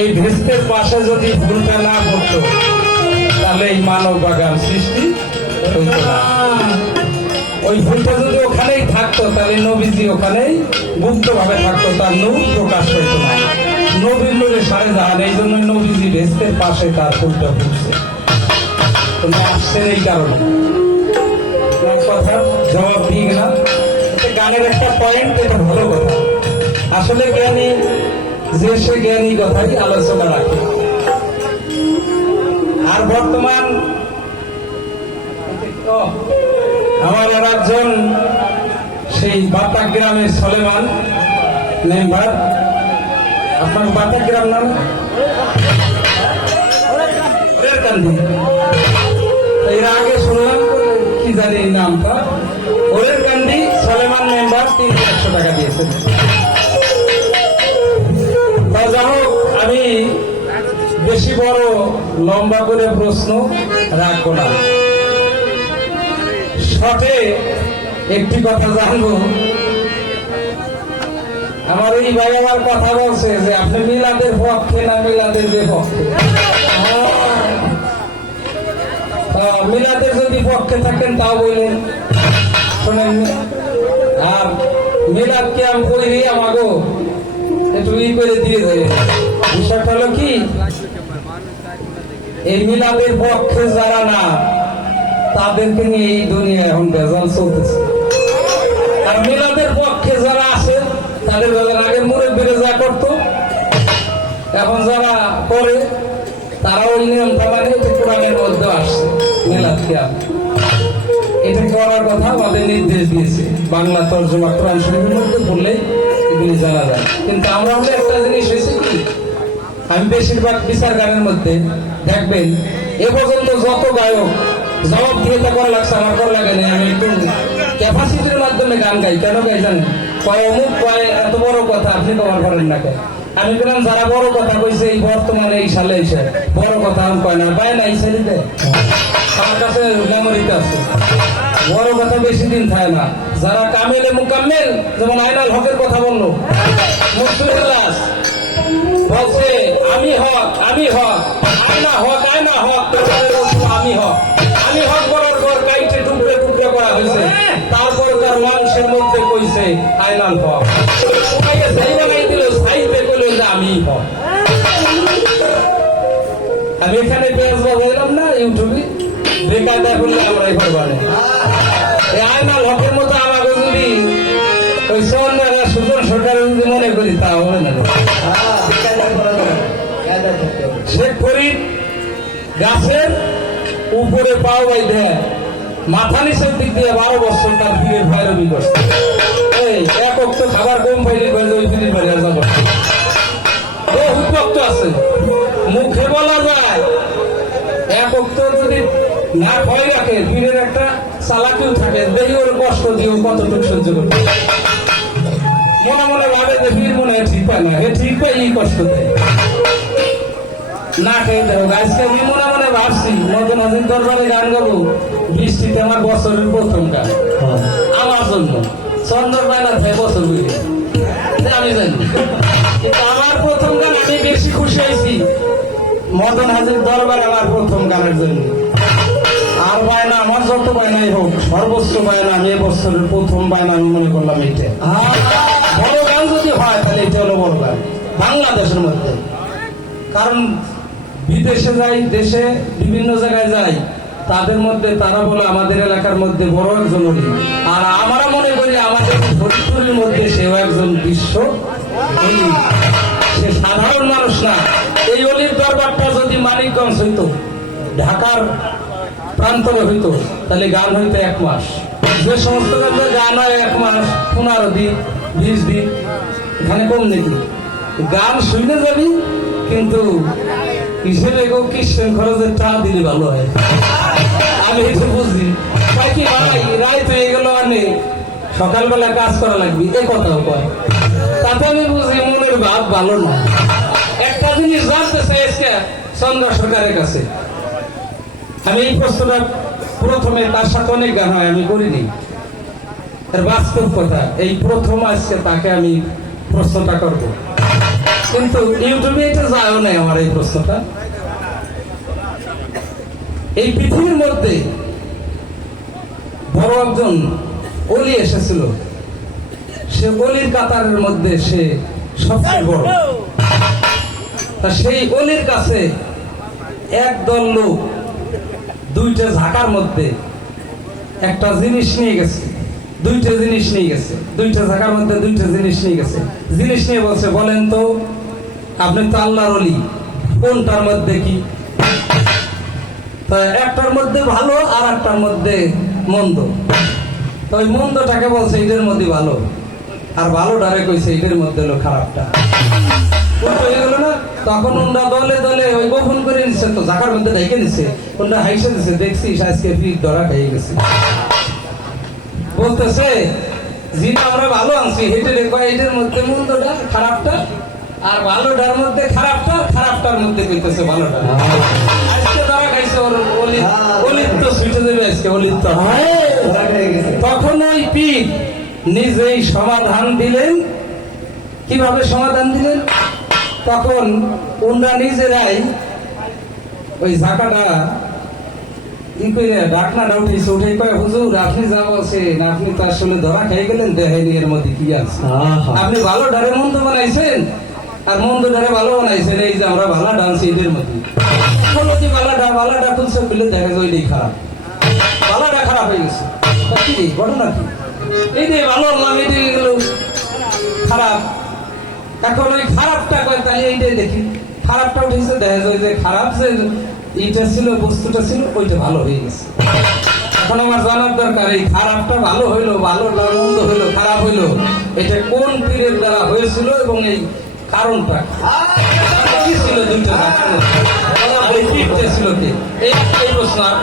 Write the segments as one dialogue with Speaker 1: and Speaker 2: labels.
Speaker 1: এই ভেস্তের পাশে যদি ফুলটা না পড়তো তাহলে এই মানব বাগান সৃষ্টি ওই ফুলটা যদি ওখানেই থাকতো, তাহলে নবীজি ওখানেই মুক্তভাবে থাকতো, তার নূর প্রকাশ হইতো না। নবীর নূরে সারে জাহান এই জন্য নবীজি ভেস্তের পাশে তার ফুলটা ফুটছে আসছেন এই কারণে। কথা, জবাব দিয়ে গেলাম গানের একটা পয়েন্ট এটা ভালো কথা। আসলে জ্ঞানী যে সে জ্ঞানী কথাই আলোচনা রাখে। আর বর্তমান আমার একজন সেই বাতাক গ্রামের সলেমান মেম্বার। আপনার বাতাক গ্রাম নাম এর আগে শুনলাম কি জানি নামটা। ওরের কান্দি সলেমান মেম্বার তিন একশো টাকা দিয়েছেন হোক, আমি বেশি বড় লম্বা করে প্রশ্ন রাখব না। শটে একটি কথা জানব। আমার এই ভাই কথা বলছে যে আপনি মিলাদের পক্ষে না মিলাদের মিলাদের যদি পক্ষে থাকেন তাও বললেন শোনেন আর মিলাদ কে আমি করি আমাগো একটু করে দিয়ে দেয় বিষয়টা হলো কি? এই মিলাদের পক্ষে যারা না, তাদেরকে নিয়ে এই দুনিয়া এখন বেজাল চলতেছে। আর মিলাদের পক্ষে যারা আছে, তাদের বেজাল আগে মুরব্বীরা যা করতো, এখন যারা করে তারা মানে এটা কোরআনের মধ্যে আসছে, মিলাদ কিয়াম এটা করার কথা আমাদের নির্দেশ দিয়েছে। বাংলা তর্জমা কোরআন শরীফের মধ্যে পড়লেই এগুলি জানা যায়। কিন্তু আমরা হলে একটা জিনিস হয়েছে কি? আমি বেশিরভাগ বিচার মধ্যে দেখবেন, এ পর্যন্ত যত গায়ক জবাব দিয়ে তো করা লাগছে, আমার করা লাগে না আমি একটু ক্যাপাসিটির মাধ্যমে গান গাই। কেন গাই জানেন? কয় অমুক, কয় এত বড় কথা, আপনি কভার করেন না কেন? আমি বললাম, যারা বড় কথা কইছে, এই বর্তমানে এই সালে এসে বড় কথা আমি কয় না পায় না, এই ছেলেতে আমার কাছে মেমোরিতে আছে। বড় কথা বেশি দিন থাকে না। যারা কামেলে মুকাম্মেল যেমন আইনাল হকের কথা বলল। বলছে, আমি হক আমি হক, আয়না হক আয়না হক আমি হক। আমি হক করার পর কাইটে টুকরে টুকরে করা হয়েছে। তারপরে তার মাংসের মধ্যে কইছে, আয়নাল হক। ওনাকে সেই দিল কইল যে, আমি হক। আমি এখানে পেঁয়াজ বললাম না, ইউটিউবে। বেকায়দা করলে আমরা এবার বাড়ে ওই সন্ধ্যা সুজন সরকারের যদি মনে করি, তা হবে না। শেখ ফরিদ গাছের উপরে পাও বাই দেয় মাথা নিচের দিক দিয়ে বারো বছর তার ফিরের ভৈরবী করছে। এই, এক অক্ত খাবার কম পাইলে ফিরির বাড়ি আর যাব না। বহুত আছে, মুখে বলা যায়, এক অক্ত যদি না ভয় রাখে ফিরের একটা চালাকিও থাকে দেখি ওর কষ্ট দিয়ে কতটুকু সহ্য করবে মনে মনে ভাবে যে ফির মনে হয় ঠিক পায় না। হে ঠিক পাই এই কষ্ট দেয়। না খেয়ে দেবো আজকে আমি মনে মনে ভাবছি নতুন নদীর দরবারে গান গাবো। বৃষ্টিতে আমার বছরের প্রথম গান। আমার জন্য। চন্দন বাইনা ভাই বছর বুঝে আমি জানি। কিন্তু আমার প্রথম গান, আমি বেশি খুশি হয়েছি। মদন হাজির দরবার আমার প্রথম গানের জন্য। আর বায়না আমার যত বায়নাই হোক, সর্বোচ্চ বায়না আমি বছরের প্রথম বায়না আমি মনে করলাম এটা হয় তাহলে এটা হলো বড় গান বাংলাদেশের মধ্যে। কারণ বিদেশে যাই, দেশে বিভিন্ন জায়গায় যাই, তাদের মধ্যে তারা বলে আমাদের এলাকার মধ্যে বড় একজন অলি। আর আমরা মনে করি আমাদের ফরিদপুরের মধ্যে সেও একজন বিশ্ব সে সাধারণ মানুষ না। এই অলির দরবারটা যদি মানিকগঞ্জ হইতো, ঢাকার প্রান্তরে হইতো, তাহলে গান হইতো এক মাস। যে সমস্ত গান হয় এক মাস, পনেরো দিন, বিশ দিন। এখানে কম নাকি গান শুনে যাবি, কিন্তু হিসেবে গো কৃষ্ণ খরচের টা দিলে ভালো হয়। আমি এটা বুঝি। কি ভাই রায় হয়ে গেল মানে সকালবেলা কাজ করা লাগবে, এ কথাও কয়। তাতে আমি বুঝি মনের ভাব ভালো না। একটা জিনিস জানতে চাইছে চন্দ্র সরকারের কাছে। আমি এই প্রশ্নটা প্রথমে তার সাথে অনেক গান হয়, আমি করিনি। বাস্তব কথা, এই প্রথম আজকে তাকে আমি প্রশ্নটা করব। কিন্তু ইউটিউবে এটা যায়ও নাই আমার এই প্রশ্নটা। এই পৃথিবীর মধ্যে বড় একজন অলি এসেছিল। সে অলির কাতারের মধ্যে সে সবচেয়ে বড়। তা সেই অলির কাছে একদল লোক দুইটা ঝাঁকার মধ্যে একটা জিনিস নিয়ে গেছে। দুইটা জিনিস নিয়ে গেছে। দুইটা ঝাঁকার মধ্যে দুইটা জিনিস নিয়ে গেছে। জিনিস নিয়ে বলছে, বলেন তো, আপনি তো আল্লাহর অলি কোনটার মধ্যে কি? একটার মধ্যে ভালো আর একটার মধ্যে মন্দ। তো ওই মন্দটাকে বলছে, এদের মধ্যে ভালো। আর ভালোটারে কইছে, এদের মধ্যে হলো খারাপটা। তখন ওনরা দলে দলে ওই গোপন করে নিচ্ছে তো জাকার মধ্যে ডেকে নিছে। ওনরা হাইসে দিছে, দেখছিস, আজকে ফির ধরা খেয়ে গেছে। বলতেছে যেটা আমরা ভালো আনছি হেঁটে দেখো এটার মধ্যে মন্দটা খারাপটা আর ভালোটার মধ্যে খারাপটা খারাপটার মধ্যে কইতেছে ভালোটা। আজকে ধরা খাইছে ওর অলি অলিত্ব ছুটে দেবে আজকে অলিত্ব তখন ওই পীর নিজেই সমাধান দিলেন। কীভাবে সমাধান দিলেন? তখন ওনারা নিজেরাই ওই ঝাঁকাটা ই করে ডাকনাটা উঠেছে উঠে কয় হুজুর আপনি যা বলছেন আপনি তো আসলে ধরা খেয়ে গেলেন দেহেনি এর মধ্যে কি আছে? আপনি ভালো ডারে মন্দ বানাইছেন আর মন্দ ডারে ভালো বানাইছেন এই যে আমরা ভালো ডান্স এদের মধ্যে। বলো যে ভালাটা ভালাটা খুলছে খুলে দেখা যায় ওইটাই খারাপ। ভালাটা খারাপ হয়ে গেছে। কি ঘটনা কি? এই যে ভালো আনলাম এটাই গেল খারাপ। এখন ওই খারাপটা কয় তাহলে এইটাই দেখি। খারাপটা উঠেছে দেখা যায় যে খারাপ যে এইটা ছিল বস্তুটা ছিল ওইটা ভালো হয়ে গেছে এখন আমার জানার দরকার এই খারাপটা ভালো হইল ভালো না মন্দ হইল খারাপ হইল এটা কোন পীরের দ্বারা হয়েছিল এবং এই কারণটা ছিল দুইটা এই প্রশ্ন আর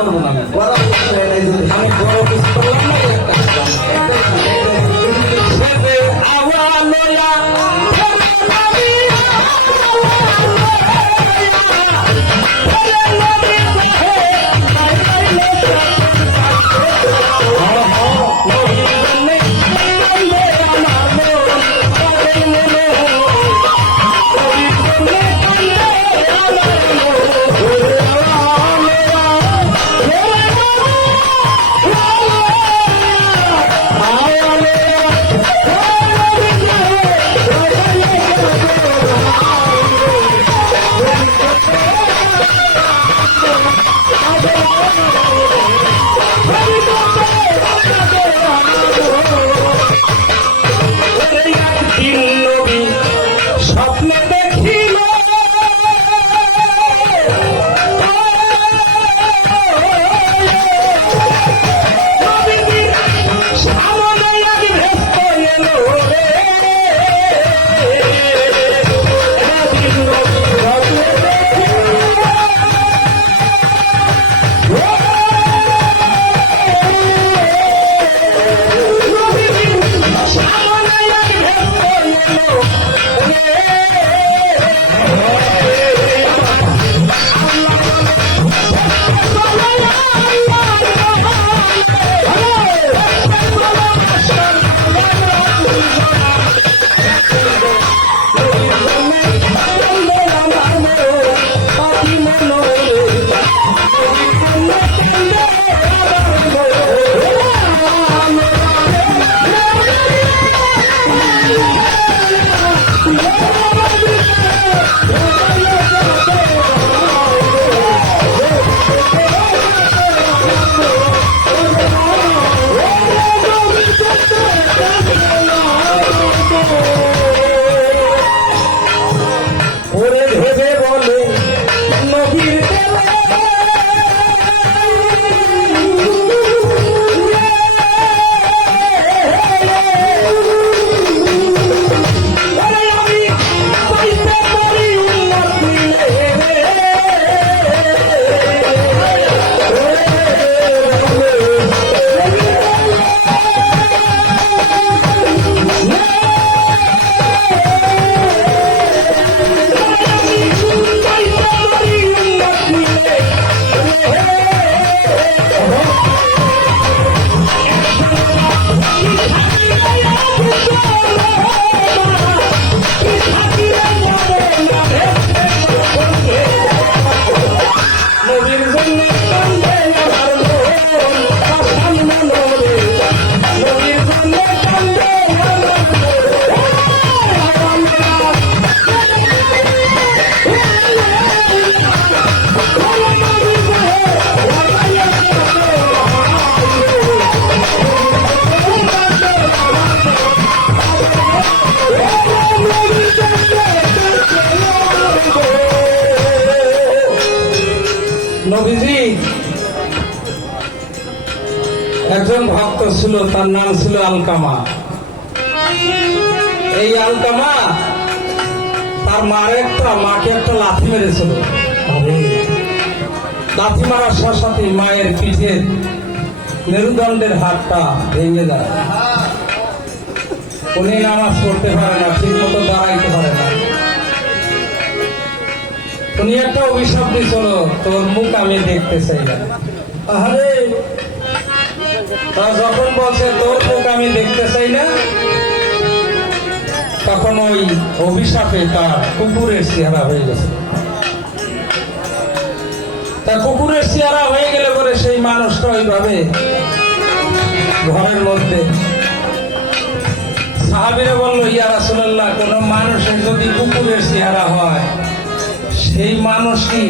Speaker 1: একজন ভক্ত ছিল তার নাম ছিল আলকামা। এই আলকামা তার মার একটা মাকে একটা লাথি মেরেছিল। লাথি মারার সাথে সাথে মায়ের পিঠের মেরুদণ্ডের হাতটা ভেঙে যায়। উনি নামাজ পড়তে পারে না ঠিক মতো দাঁড়াইতে পারে না। উনি একটা অভিশাপ দিছিল তোর মুখ আমি দেখতে চাই না। আরে তা যখন বলছে, তোর মুখ আমি দেখতে চাই না, তখন ওই অভিশাপে তার কুকুরের চেহারা হয়ে গেছে। তা কুকুরের চেহারা হয়ে গেলে পরে সেই মানুষটা ওইভাবে ঘরের মধ্যে সাহাবিরা বলল, ইয়া রাসূলুল্লাহ, কোন মানুষের যদি কুকুরের চেহারা হয়, সেই মানুষই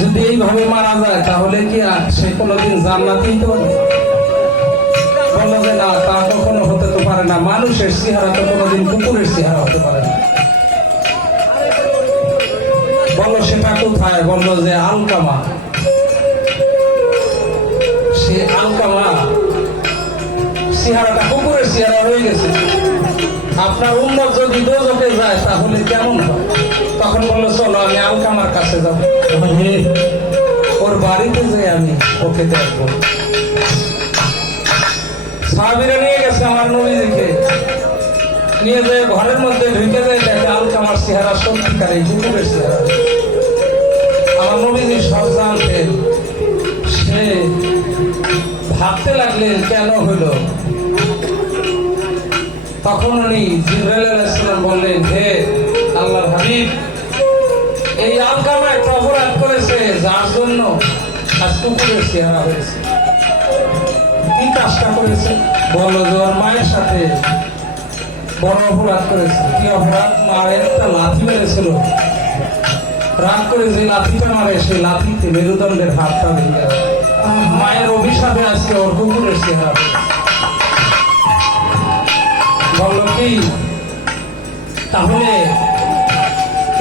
Speaker 1: যদি এইভাবে মারা যায়, তাহলে কি আর সে কোনোদিন জান্নাতি হতে পারে বলল না, তা কখনো হতে তো পারে না। মানুষের চেহারা তো কোনোদিন কুকুরের চেহারা হতে পারে না। বলল, সেটা কোথায়? বলল যে, আলকামা। সে আলকামা, চেহারাটা কুকুরের চেহারা হয়ে গেছে। আপনার উন্মত যদি দোজকে যায়, তাহলে কেমন হয়? তখন বলল, চলো, আমি আলকামার কাছে যাব। ওর বাড়িতে যে আমি ওকে দেখব। সাহাবিরা নিয়ে গেছে আমার নবীজিকে। নিয়ে যে ঘরের মধ্যে ঢুকে যায়, দেখে চেহারা চেহারা। আমার নবীজি সব জানতেন সে ভাবতে লাগলেন, কেন হইল তখন উনি জিব্রাইল আলাইহিসসালাম বললেন, হে আল্লাহর হাবিব, এই আলকামা একটা করেছে, যার জন্য আজ কুকুরের চেহারা হয়েছে। কি কাজটা করেছে? বলল যে মায়ের সাথে বড় অপরাধ করেছে। কি অপরাধ? মায়ের একটা লাথি মেরেছিল। রাগ করে যে লাথিটা মারে, সেই লাথিতে মেরুদণ্ডের হাতটা ভেঙে। মায়ের অভিশাপে আজকে ওর কুকুরের চেহারা হয়েছে। কি? তাহলে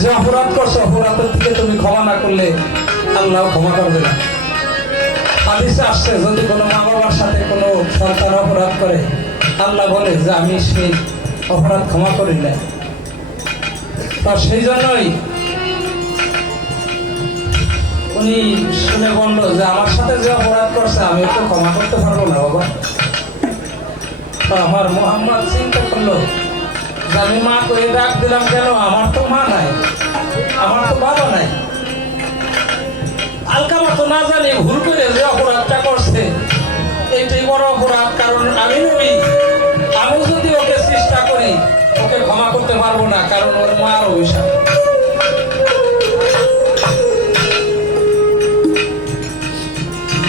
Speaker 1: যে অপরাধ করছ, অপরাধের থেকে তুমি ক্ষমা না করলে আল্লাহ ক্ষমা করবে না। হাদিসে আসছে, যদি কোনো মা বাবার সাথে কোনো সন্তান অপরাধ করে, আল্লাহ বলে যে আমি সেই অপরাধ ক্ষমা করি না তা সেই জন্যই উনি শুনে বলল যে আমার সাথে যে অপরাধ করছে, আমি তো ক্ষমা করতে পারব না, বাবা। আমার মোহাম্মদ চিন্তা করল আমি মা করে ডাক দিলাম, কেন? আমার তো মা নাই। আমার তো বাবা নাই। আলকামা তো না জানি ভুল করে যে অপরাধটা করছে। এইটাই বড় অপরাধ, কারণ আমি নবী আমি যদি ওকে চেষ্টা করি, ওকে ক্ষমা করতে পারব না, কারণ ওর মার অভিশাপ।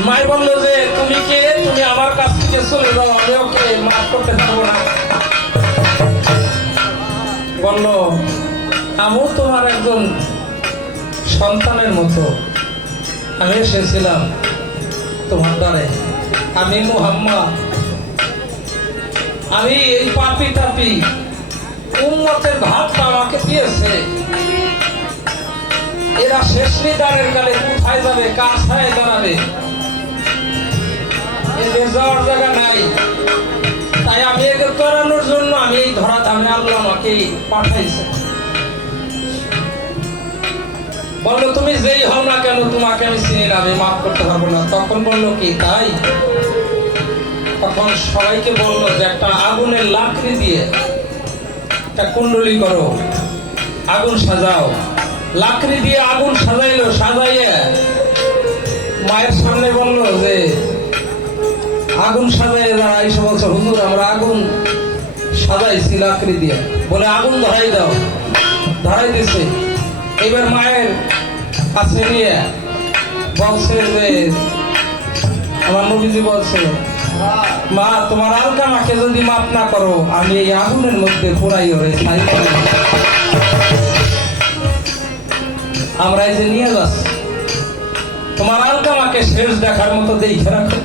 Speaker 1: মাই বলল যে, তুমি কে? তুমি আমার কাছ থেকে চলে যাও, আমি ওকে মাফ করতে পারব না। বলল, আমিও তোমার একজন সন্তানের মতো। আমি এসেছিলাম তোমার দ্বারে। আমি মোহাম্মদ। আমি এই পাপি টাপি উন্মতের ভাবটা আমাকে দিয়েছে। এরা শেষ নিদানের কালে কোথায় যাবে, কার ছায় দাঁড়াবে? এদের যাওয়ার জায়গা নাই। তাই আমি এদের করানোর জন্য আমি এই ধরা আমি আল্লাহ আমাকে পাঠাইছে। বলল, তুমি যেই হও না কেন, তোমাকে আমি চিনি না, আমি মাফ করতে পারব না। তখন বলল, কি তাই? তখন সবাইকে বলল যে, একটা আগুনের লাকড়ি দিয়ে একটা কুণ্ডলি করো, আগুন সাজাও। লাকড়ি দিয়ে আগুন সাজাইলো, সাজাইয়ে মায়ের সামনে বলল যে আগুন সাজাই যারা এসে বলছে হুজুর, আমরা আগুন সাজাইছি লাকড়ি দিয়ে। বলে, আগুন ধরাই দাও। ধরাই দিছে। এবার মায়ের কাছে নিয়ে বলছে যে, আমার নবীজি বলছে, মা, তোমার আলকা মাকে যদি মাপ না করো, আমি এই আগুনের মধ্যে পুরাই হয়ে আমরা এই যে নিয়ে যাচ্ছি। তোমার আলকা মাকে শেষ দেখার মতো দেখে রাখো।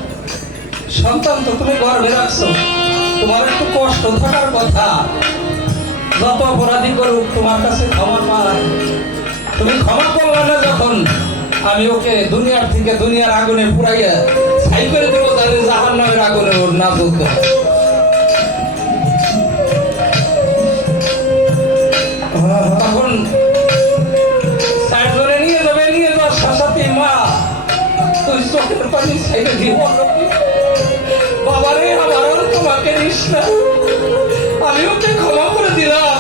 Speaker 1: সন্তান তো তুমি গর্বে রাখছো। তোমার একটু কষ্ট থাকার কথা। যত অপরাধী করুক, তোমার কাছে ক্ষমা পায় তুমি ক্ষমা করবে না যখন আমি ওকে দুনিয়ার থেকে দুনিয়ার আগুনে পুরাইয়া ছাই করে দেবো, তাহলে জাহান নামের আগুনে ওর না নিস না আমি ওকে ক্ষমা করে দিলাম।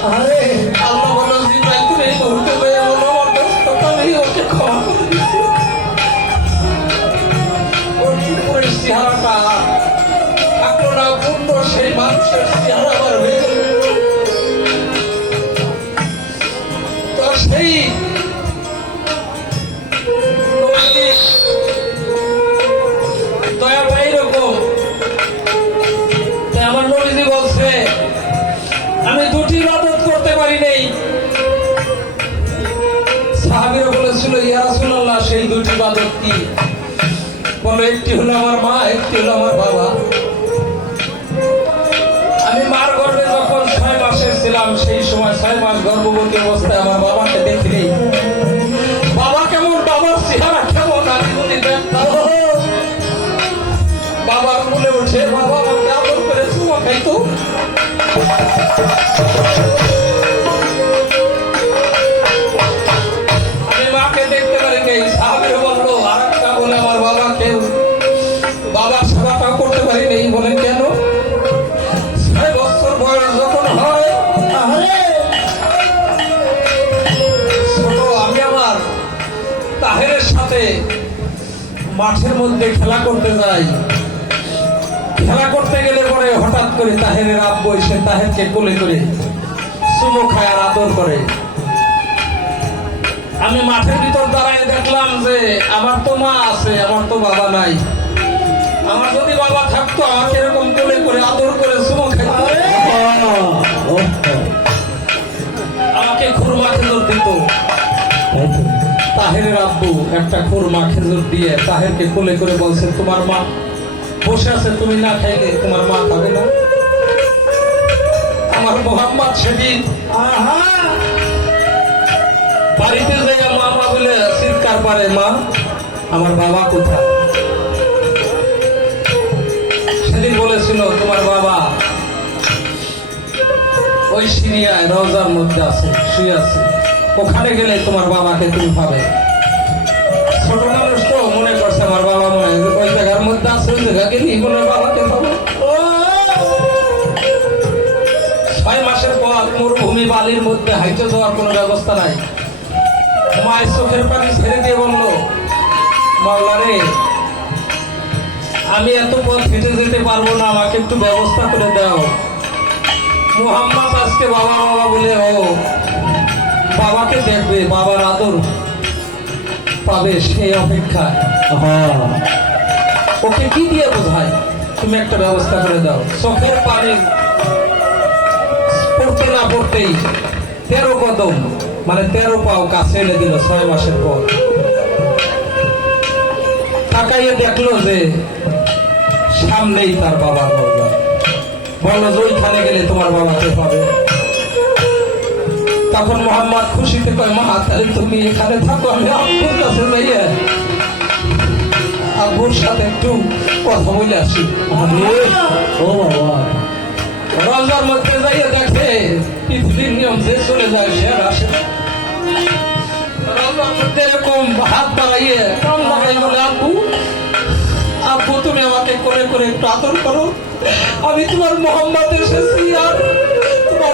Speaker 1: দিলাম
Speaker 2: আরে
Speaker 1: বলে, একটি হলো আমার মা, একটি হলো আমার বাবা। আমি মার গর্ভে যখন ছয় মাসের ছিলাম, সেই সময় ছয় মাস গর্ভবতী অবস্থায় আমার বাবাকে দেখিনি বাবা কেমন, বাবার চেহারা কেমন, আমি যদি বাবার কোলে উঠে, বাবা করে খাইতো মাঠের মধ্যে খেলা করতে যাই খেলা করতে গেলে পরে হঠাৎ করে তাহেরের আব্বু এসে তাহেরকে কোলে করে চুমো খায় আর আদর করে। আমি মাঠের ভিতর দাঁড়ায় দেখলাম যে আমার তো মা আছে আমার তো বাবা নাই। আমার যদি বাবা থাকতো আমাকে এরকম কোলে করে আদর করে চুমো খাইতো। আমাকে খুরমা খেজুর দিত। তাহেরের আব্বু একটা খুরমা খেজুর দিয়ে তাহেরকে কোলে করে বলছে, তোমার মা বসে আছে, তুমি না খাইলে তোমার মা খাবে না? আমার মোহাম্মদ সেদিন বাড়িতে যাই মা মা বলে চিৎকার পারে মা, আমার বাবা কোথায়? সেদিন বলেছিল, তোমার বাবা ওই সিরিয়ায় রওজার মধ্যে আছে, শুয়ে আছে। ওখানে গেলে তোমার বাবাকে তুমি পাবে। ছোট মানুষ তো মনে করছে আমার বাবা মনে ওই জায়গার মধ্যে আছে, ওই বাবাকে পাবো। ছয় মাসের পর বালির মধ্যে হাইটে কোনো ব্যবস্থা নাই। মায়ের চোখের পানি ছেড়ে দিয়ে আমি এত পথ হেঁটে যেতে পারব না, আমাকে একটু ব্যবস্থা করে দাও। মোহাম্মদ আজকে বাবা বাবা বলে, ও বাবাকে দেখবে, বাবার আদর পাবে সেই অপেক্ষায়।
Speaker 2: হ্যাঁ
Speaker 1: ওকে কি দিয়ে বোঝায়? তুমি একটা ব্যবস্থা করে দাও। চোখের পানি পড়তে না পড়তেই তেরো কদম মানে তেরো পাও কাছে এনে দিল ছয় মাসের পর। তাকাইয়ে দেখল যে সামনেই তার বাবার রোজা বলল, যে ওইখানে গেলে তোমার বাবাকে পাবে? তখন মোহাম্মদ খুশিতে কয় মা তাহলে তুমি এখানে থাকো আমি আব্বুর কাছে যাইয়ে আব্বুর সাথে একটু কথা বলে আসি। রোজার মধ্যে যাইয়ে দেখে পৃথিবীর নিয়ম যে চলে যায় সে আসে রোজার মধ্যে এরকম হাত বাড়াইয়ে কাম লাগাই বলে আব্বু আব্বু তুমি আমাকে করে করে একটু আদর করো। আমি তোমার মোহাম্মদ এসেছি আর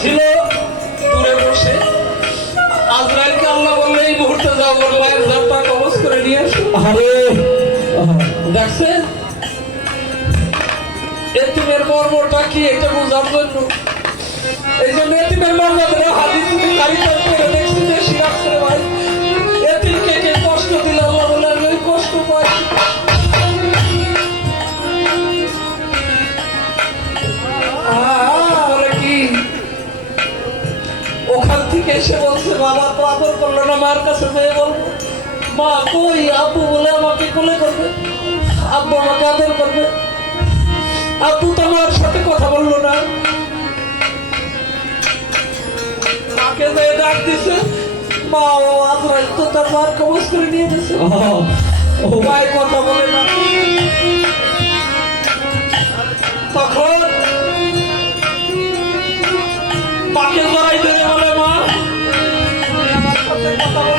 Speaker 1: ছিল দূরে বসে। আজরাইলকে আল্লাহ বললে এই মুহূর্তে যাও ওর মায়ের কবজ করে নিয়ে আসো।
Speaker 2: আরে।
Speaker 1: দেখছেন এতিমের মর্মটা কি এটা বোঝার জন্য? এই জন্য এতিমের মর্ম হাদিস কারিগর করে দেখছি। এসে বলছে বাবা তো আদর করল না মার কাছে যেয়ে বলব মা কই? আপু বলে আমাকে কোলে করবে। আব্বু আমাকে আদর করবে। আব্বু তো আমার সাথে কথা বলল না। মাকে যে ডাক দিছে মা ও আজরাইল তো তার মার কবজ করে নিয়ে গেছে। ও ভাই কথা বলে না। তখন মাকে জড়াই দিয়ে বলে মা তুমি